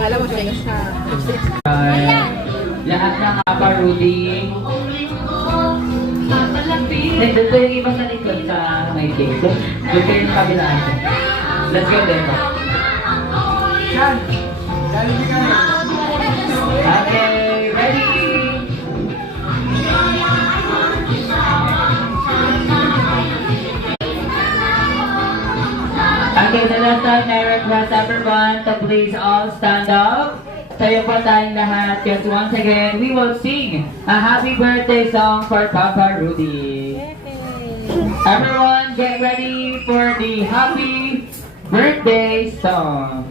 Kala mo siya siya. Lahat ng Rudy. Nandito yung iba sa likod sa may cake. Doon kayo yung kabilaan. Let's go there. Okay, ready? Okay, the last time I request everyone to please all stand up. Tayo po tayong lahat because once again, we will sing a happy birthday song for Papa Rudy. Everyone get ready for the happy birthday song.